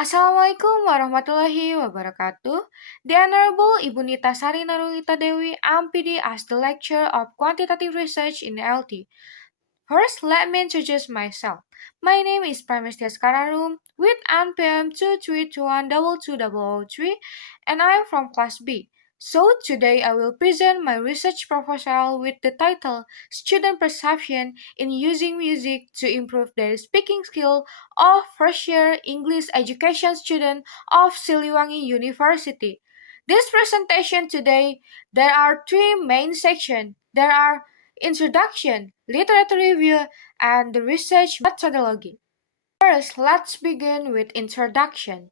Assalamualaikum warahmatullahi wabarakatuh. The Honorable Ibu Nita Sari Narulita Dewi, MPD, as the lecturer of Quantitative Research in LT. First, let me introduce myself. My name is Pramestia Skararum with NPM 232122203 and I am from Class B. So today I will present my research proposal with the title Student Perception in Using Music to Improve Their Speaking Skill of First Year English Education Student of Siliwangi University. This presentation today, there are three main sections. There are introduction, literature review, and the research methodology. First, let's begin with introduction.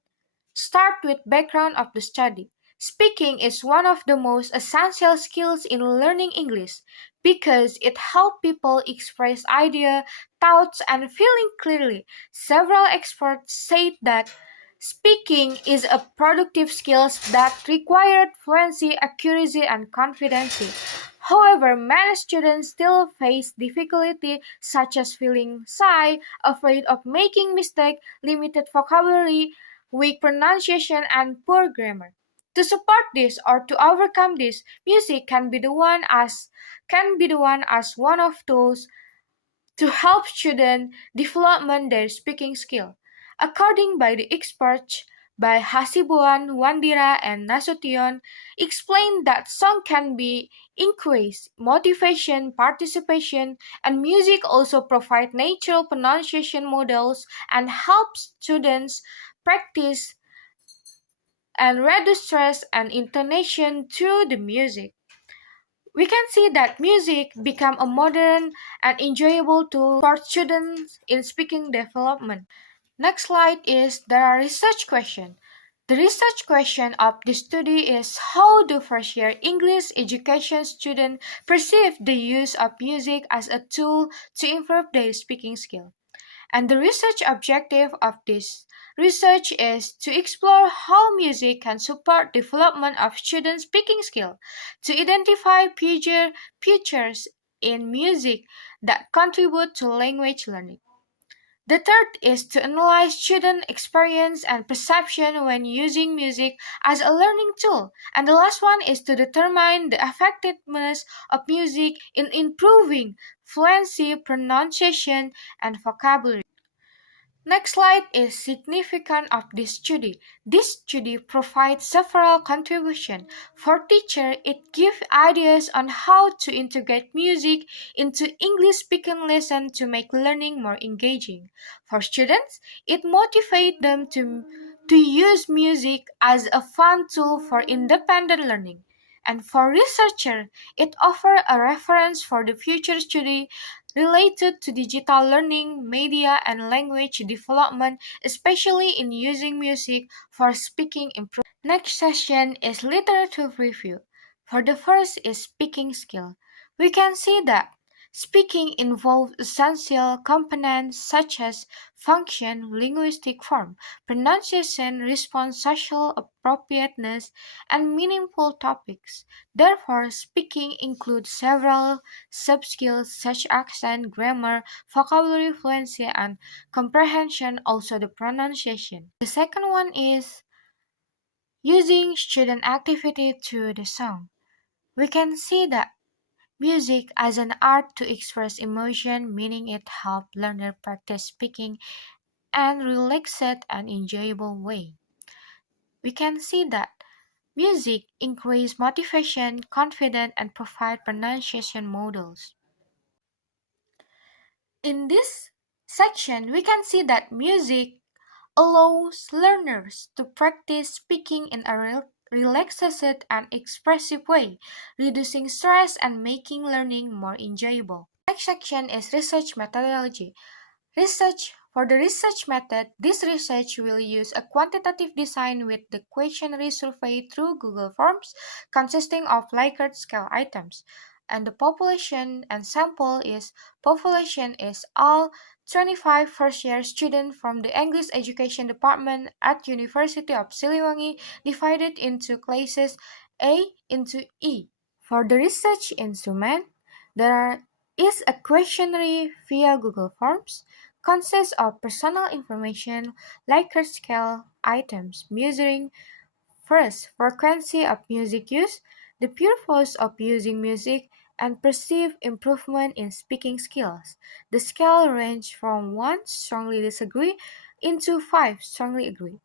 Start with background of the study. Speaking is one of the most essential skills in learning English because it helps people express ideas, thoughts, and feeling clearly. Several experts say that speaking is a productive skill that required fluency, accuracy, and confidence. However, many students still face difficulty such as feeling shy, afraid of making mistakes, limited vocabulary, weak pronunciation, and poor grammar. To support this or to overcome this, music can be the one as one of those to help students development their speaking skill. According by the experts by Hasibuan, Wandira, and Nasution, explain that song can be increase motivation, participation, and music also provide natural pronunciation models and help students practice and reduce stress and intonation through the music. We can see that music become a modern and enjoyable tool for students in speaking development. Next slide is the research question. The research question of the study is how do first year English education students perceive the use of music as a tool to improve their speaking skill? And the research objective of this research is to explore how music can support development of students' speaking skill, to identify future features in music that contribute to language learning. The third is to analyze student experience and perception when using music as a learning tool. And the last one is to determine the effectiveness of music in improving fluency, pronunciation, and vocabulary. Next slide is significance of this study. This study provides several contributions. For teacher, it gives ideas on how to integrate music into English speaking lesson to make learning more engaging. For students, it motivates them to use music as a fun tool for independent learning. And for researcher, it offers a reference for the future study related to digital learning, media, and language development, especially in using music for speaking improvement. Next session is literature review. For the first is speaking skill. We can see that speaking involves essential components such as function, linguistic form, pronunciation, response, social appropriateness, and meaningful topics. Therefore, speaking includes several sub-skills such as accent, grammar, vocabulary fluency, and comprehension, also the pronunciation. The second one is using student activity through the song. We can see that music as an art to express emotion, meaning it helps learner practice speaking and relax it an enjoyable way. We can see that music increase motivation, confidence, and provide pronunciation models. In this section, we can see that music allows learners to practice speaking in a relaxed and expressive way, reducing stress and making learning more enjoyable. Next section is research methodology. For the research method, this research will use a quantitative design with the questionnaire survey through Google Forms consisting of Likert scale items. And the population is all 25 first-year students from the English Education Department at University of Siliwangi divided into classes A into E. For the research instrument, there is a questionnaire via Google Forms, consists of personal information, Likert scale items, measuring first frequency of music use, the purpose of using music, and perceived improvement in speaking skills. The scale range from 1 strongly disagree into 5 strongly agree.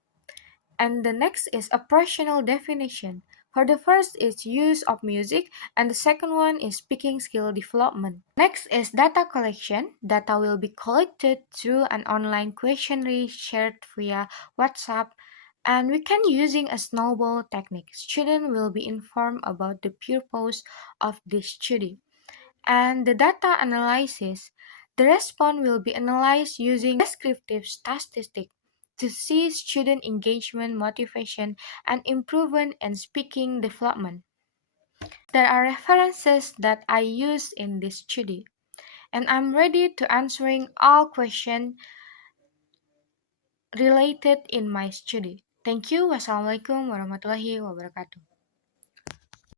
And the next is operational definition. For the first is use of music and the second one is speaking skill development. Next is data collection. Data will be collected through an online questionnaire shared via WhatsApp and we can using a snowball technique. Student will be informed about the purpose of this study and the data analysis, the response will be analyzed using descriptive statistics to see student engagement, motivation, and improvement in speaking development. There are references that I use in this study, and I'm ready to answering all questions related in my study. Thank you. Wassalamualaikum warahmatullahi wabarakatuh.